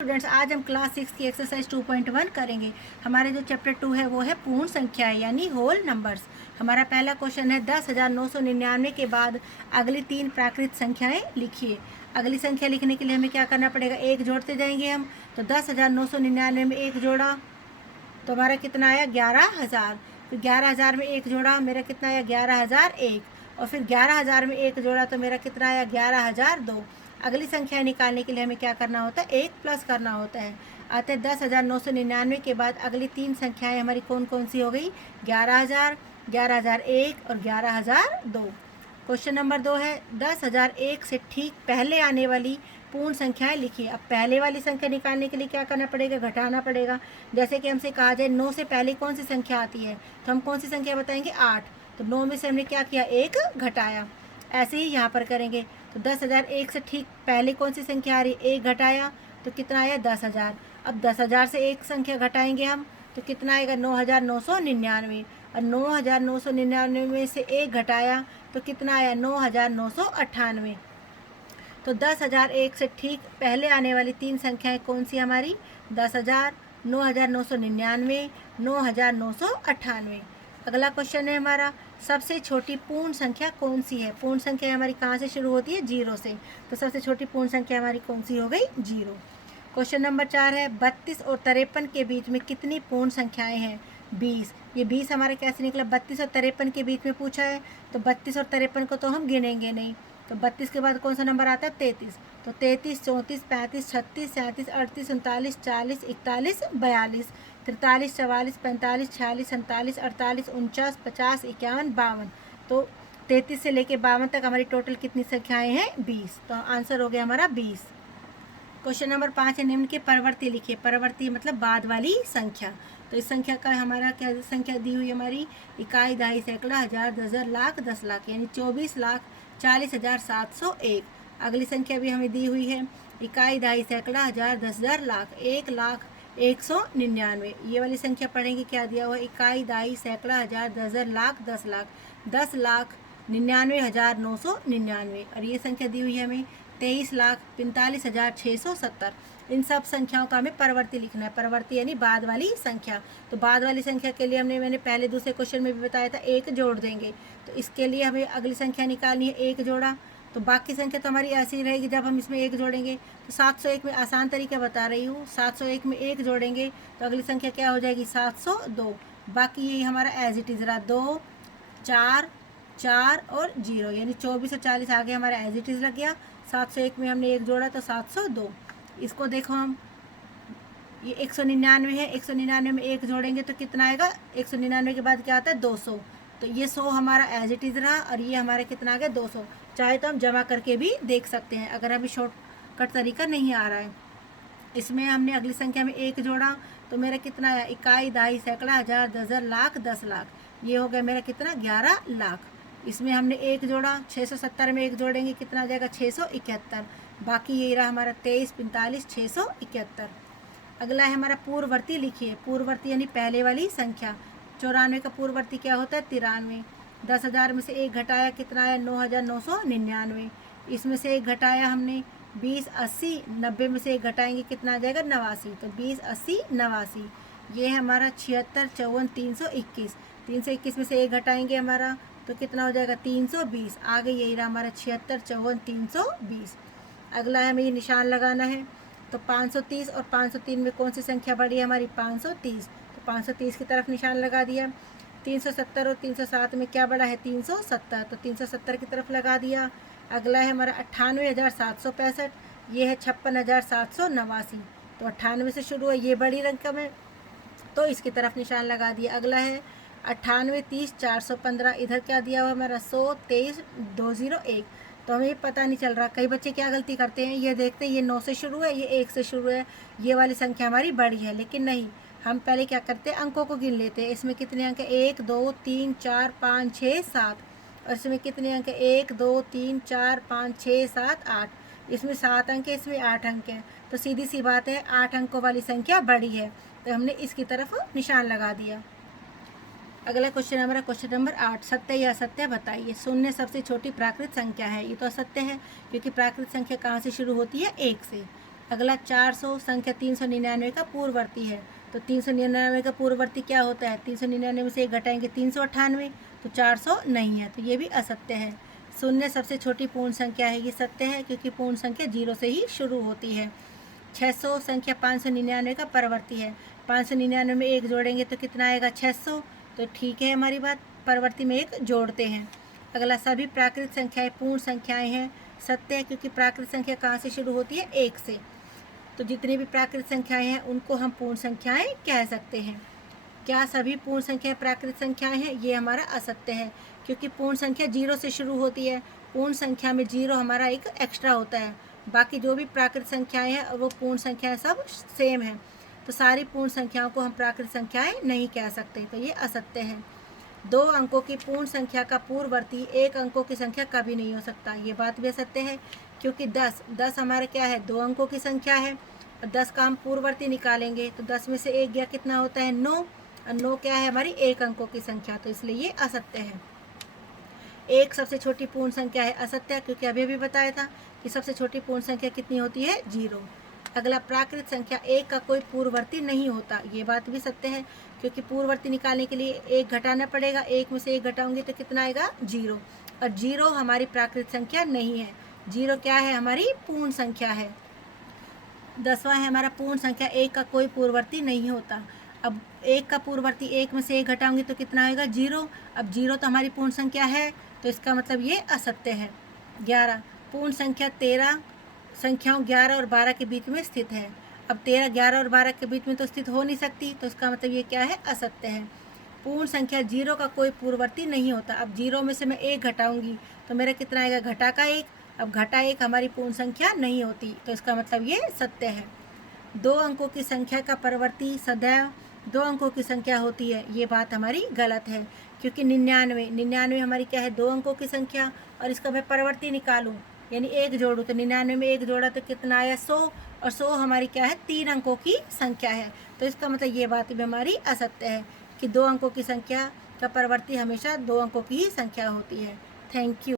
Students, आज हम class 6 की एक्सरसाइज 2.1 करेंगे। हमारे जो चैप्टर 2 है वो है पूर्ण संख्याएं यानी होल नंबर्स। हमारा पहला क्वेश्चन है 10,999 के बाद अगली 3 प्राकृत संख्याएं लिखिए। अगली संख्या लिखने के लिए हमें क्या करना पड़ेगा, एक जोड़ते जाएंगे हम। तो 10,999 में एक जोड़ा तो हमारा कितना आया 11,000। फिर 11,000 में एक जोड़ा, मेरा कितना आया 11,001। और फिर 11,000 में एक जोड़ा तो मेरा कितना आया 11,002। अगली संख्या निकालने के लिए हमें क्या करना होता है, एक प्लस करना होता है। आते 10,999 के बाद अगली 3 संख्याएं हमारी कौन कौन सी हो गई, 11,000, 11,001 और 11,002। क्वेश्चन नंबर 2 है 10,001 से ठीक पहले आने वाली पूर्ण संख्याएं लिखिए। अब पहले वाली संख्या निकालने के लिए क्या करना पड़ेगा, घटाना पड़ेगा। जैसे कि हमसे कहा जाए 9 से पहले कौन सी संख्या आती है, तो हम कौन सी संख्या बताएंगे, 8। तो 9 में से हमने क्या किया, एक घटाया। ऐसे ही यहाँ पर करेंगे। तो 10,001 से ठीक पहले कौन सी संख्या आ रही, एक घटाया तो कितना आया 10,000। अब 10,000 से एक संख्या घटाएंगे हम तो कितना आएगा 9,999। और 9,999 में से एक घटाया तो कितना आया 9,998। तो 10,001 से ठीक पहले आने वाली 3 संख्याएं कौन सी हमारी, 10,000, 9,999, 9,998। अगला क्वेश्चन है हमारा, सबसे छोटी पूर्ण संख्या कौन सी है। पूर्ण संख्या हमारी कहाँ से शुरू होती है, 0 से। तो सबसे छोटी पूर्ण संख्या हमारी कौन सी हो गई, 0। क्वेश्चन नंबर 4 है 32 और 53 के बीच में कितनी पूर्ण संख्याएं हैं, 20। ये 20 हमारा कैसे निकला, 32 और 53 के बीच में पूछा है। तो 32 और 53 को तो हम गिनेंगे नहीं। तो 32 के बाद कौन सा नंबर आता है, 33। तो 33, 34, 35, 36, 37, 38, 39, 40, 41, 42, 43, 44, 45, 46, 47, 48, 49, 50, 51, 52। तो 33 से लेके 52 तक हमारी टोटल कितनी संख्याएं हैं, 20। तो आंसर हो गया हमारा 20। क्वेश्चन नंबर 5 है निम्न के परवर्ती लिखिए। परवर्ती मतलब बाद वाली संख्या। तो इस संख्या का हमारा क्या संख्या दी हुई हमारी, इकाई, दहाई, सैकड़ा, हजार, 10,000, लाख, 10 लाख, यानी 24,40,701। अगली संख्या भी हमें दी हुई है, इकाई, दहाई, सैकड़ा, हजार, 10,000, लाख, 1,01,99। ये वाली संख्या पढ़ेंगे, क्या दिया हुआ है, इकाई, दहाई, सैकड़ा, हजार, 10,000, लाख, 10 लाख, 10,99,999। और ये संख्या दी हुई है हमें 23,45,670। इन सब संख्याओं का हमें परवर्ती लिखना है। परवर्ती यानी बाद वाली संख्या। तो बाद वाली संख्या के लिए मैंने पहले दूसरे क्वेश्चन में भी बताया था, एक जोड़ देंगे। तो इसके लिए हमें अगली संख्या निकालनी है, एक जोड़ा। तो बाकी संख्या तो हमारी ऐसी ही रहेगी जब हम इसमें एक जोड़ेंगे। तो 701 में आसान तरीका बता रही हूँ, 701 में एक जोड़ेंगे तो अगली संख्या क्या हो जाएगी, 702। बाकी यही हमारा एज इट इज़ रहा, 2, 4, 4 और 0, यानी 24 और 40 आगे हमारा एज इट इज़ लग गया। 701 में हमने एक जोड़ा तो 702। इसको देखो हम, ये 199 है, 199 में एक जोड़ेंगे तो कितना आएगा, 199 के बाद क्या आता है, 200। तो ये 100 हमारा एज इट इज़ रहा और ये हमारा कितना आ गया, 200। चाहे तो हम जमा करके भी देख सकते हैं अगर अभी शॉर्टकट तरीका नहीं आ रहा है। इसमें हमने अगली संख्या में एक जोड़ा तो मेरा कितना आया, इकाई, दहाई, सैकड़ा, हजार, 10,000, लाख, 10 लाख। ये हो गया मेरा कितना, 11 लाख। इसमें हमने एक जोड़ा, 670 में एक जोड़ेंगे कितना आ जाएगा, 671। बाकी यही रहा हमारा 23, 45, 671। अगला है हमारा पूर्ववर्ती लिखिए। पूर्ववर्ती यानी पहले वाली संख्या। 94 का पूर्ववर्ती क्या होता है, 93। 10,000 में से एक घटाया कितना आया, 9,999। इसमें से एक घटाया हमने 20, 80, 90 में से एक घटाएंगे कितना आ जाएगा, 89। तो 20, 80, 89। ये है हमारा 76, 54, 321। 321 में से एक घटाएंगे हमारा तो कितना हो जाएगा, 320। आगे यही रहा हमारा 76, 54, 320। अगला है हमें ये निशान लगाना है। तो 530 और 503 में कौन सी संख्या बढ़ी है हमारी, 530। तो 530 की तरफ निशान लगा दिया। 370 और 307 में क्या बढ़ा है, 370। तो 370 की तरफ लगा दिया। अगला है हमारा 98,765। ये है 56,789। तो 98 से शुरू है, ये बड़ी रकम है तो इसकी तरफ निशान लगा दिया। अगला है 98, 30, 415। इधर क्या दिया हुआ हमारा, 100, 23, 201। तो हमें ये पता नहीं चल रहा। कई बच्चे क्या गलती करते हैं, ये देखते हैं ये 9 से शुरू है, ये 1 से शुरू है, ये वाली संख्या हमारी बड़ी है। लेकिन नहीं, हम पहले क्या करते हैं, अंकों को गिन लेते हैं। इसमें कितने अंक है, 1, 2, 3, 4, 5, 6, 7। और इसमें कितने अंक है, 1, 2, 3, 4, 5, 6, 7, 8। इसमें 7 अंक है, इसमें 8 अंक है। तो सीधी सी बात है, 8 अंकों वाली संख्या बड़ी है। तो हमने इसकी तरफ निशान लगा दिया। अगला क्वेश्चन हमारा क्वेश्चन नंबर 8, सत्य या असत्य बताइए। शून्य सबसे छोटी प्राकृत संख्या है। ये तो असत्य है क्योंकि प्राकृत संख्या कहाँ से शुरू होती है, 1 से। अगला 400 संख्या 399 का पूर्ववर्ती है। तो 399 का पूर्ववर्ती क्या होता है? 399 में से 1 घटाएंगे 398, तो 400 नहीं है, तो ये भी असत्य है। शून्य सबसे छोटी पूर्ण संख्या है, ये सत्य है क्योंकि पूर्ण संख्या 0 से ही शुरू होती है। 600 संख्या 599 का परवर्ती है। 599 में 1 जोड़ेंगे तो कितना आएगा? 600, तो ठीक है हमारी बात, परवर्ती में 1 जोड़ते हैं। अगला सभी प्राकृत संख्याएं पूर्ण संख्याएं हैं, सत्य है क्योंकि प्राकृत संख्या कहाँ से शुरू होती है? 1 से। तो जितनी भी प्राकृत संख्याएं हैं उनको हम पूर्ण संख्याएं कह सकते हैं। क्या सभी पूर्ण संख्याएं प्राकृत संख्याएं हैं? ये हमारा असत्य है क्योंकि पूर्ण संख्या 0 से शुरू होती है। पूर्ण संख्या में 0 हमारा एक एक्स्ट्रा होता है, बाकी जो भी प्राकृत संख्याएं हैं वो पूर्ण संख्याएं सब सेम हैं। तो सारी पूर्ण संख्याओं को हम प्राकृत संख्याएं नहीं कह सकते, तो ये असत्य है। 2 अंकों की पूर्ण संख्या का पूर्ववर्ती 1 अंकों की संख्या कभी नहीं हो सकता, ये बात भी असत्य है क्योंकि 10 हमारे क्या है? 2 अंकों की संख्या है। और 10 का हम पूर्ववर्ती निकालेंगे तो 10 में से 1 गया, कितना होता है? 9, और 9 क्या है? हमारी 1 अंकों की संख्या, तो इसलिए ये असत्य है। 1 सबसे छोटी पूर्ण संख्या है, असत्य है क्योंकि अभी बताया था कि सबसे छोटी पूर्ण संख्या कितनी होती है? 0। अगला प्राकृत संख्या 1 का कोई पूर्ववर्ती नहीं होता, ये बात भी सत्य है क्योंकि पूर्ववर्ती निकालने के लिए 1 घटाना पड़ेगा। 1 में से 1 घटाऊंगी तो कितना आएगा? 0, और 0 हमारी प्राकृत संख्या नहीं है। 0 क्या है? हमारी पूर्ण संख्या है। 10वां है हमारा पूर्ण संख्या 1 का कोई पूर्ववर्ती नहीं होता। अब 1 का पूर्ववर्ती 1 में से 1 घटाऊंगी तो कितना आएगा? 0। अब 0 तो हमारी पूर्ण संख्या है, तो इसका मतलब ये असत्य है। 11 पूर्ण संख्या 13 संख्याओं 11 और 12 के बीच में स्थित है। अब 13 11 और 12 के बीच में तो स्थित हो नहीं सकती, तो इसका मतलब ये क्या है? असत्य है। पूर्ण संख्या 0 का कोई पूर्ववर्ती नहीं होता। अब 0 में से मैं 1 घटाऊंगी तो मेरा कितना आएगा? घटा का 1। अब घटा 1 हमारी पूर्ण संख्या नहीं होती, तो इसका मतलब ये सत्य है। 2 अंकों की संख्या का परवर्ती सदैव 2 अंकों की संख्या होती है, ये बात हमारी गलत है क्योंकि 99 हमारी क्या है? 2 अंकों की संख्या, और इसका मैं परवर्ती निकालूं यानी 1 जोड़ूं तो 99 में 1 जोड़ा तो कितना आया? 100, और 100 हमारी क्या है? 3 अंकों की संख्या है, तो इसका मतलब ये बात भी हमारी असत्य है कि 2 अंकों की संख्या का परवर्ती हमेशा 2 अंकों की ही संख्या होती है। Thank you.